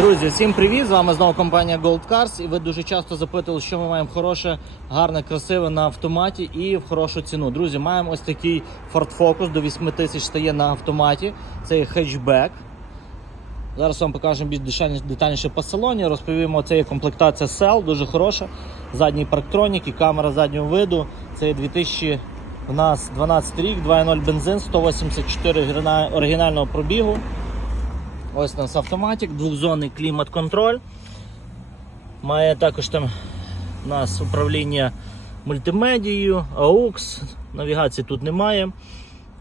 Друзі, всім привіт! З вами знову компанія Gold Cars. І ви дуже часто запитували, що ми маємо хороше, гарне, красиве на автоматі і в хорошу ціну. Друзі, маємо ось такий Ford Focus до 8 тисяч стає на автоматі. Це є хетчбек. Зараз вам покажемо більш детальніше- детальніше по салоні. Розповімо, це є комплектація Cell, дуже хороша. Задній парктронік і камера заднього виду. Це є 2000 у нас 12 рік, 2.0 бензин, 184 оригінального пробігу. Ось у нас автоматик, двохзонний клімат-контроль. Має також там у нас управління мультимедією, AUX, навігації тут немає.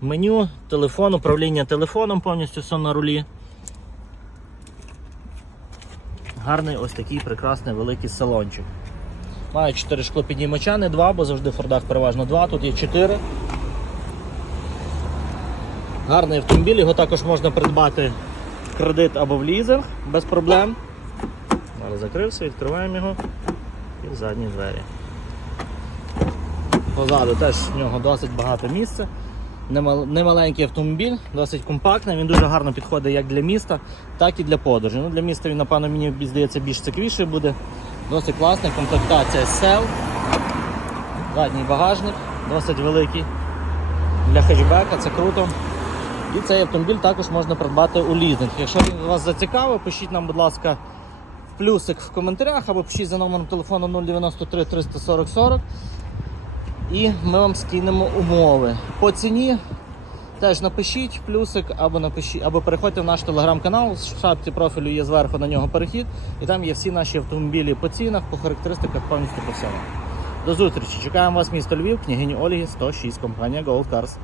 Меню, телефон, управління телефоном повністю все на рулі. Гарний ось такий прекрасний великий салончик. Має 4 шклопіднімача, не 2, бо завжди в Фордах переважно 2, тут є 4. Гарний автомобіль, його також можна придбати кредит або в лізинг без проблем. Зараз закрився, відкриваємо його і задні двері. Позаду теж в нього досить багато місця. Немаленький автомобіль, досить компактний, він дуже гарно підходить як для міста, так і для подорожі. Ну, для міста він, напевно, мені здається більш цікавіший буде. Досить класний, комплектація SEL. Задній багажник, досить великий. Для хетчбека це круто. І цей автомобіль також можна придбати у лізинг. Якщо він вас зацікавив, пишіть нам, будь ласка, плюсик в коментарях або пишіть за номером телефону 093 340 40 і ми вам скинемо умови. По ціні теж напишіть плюсик або напишіть, або переходьте в наш телеграм-канал. В шапці профілю є зверху на нього перехід, і там є всі наші автомобілі по цінах, по характеристиках, повністю по всьому. До зустрічі! Чекаємо вас, місто Львів, княгині Ольги, 106, компанія Gold Cars.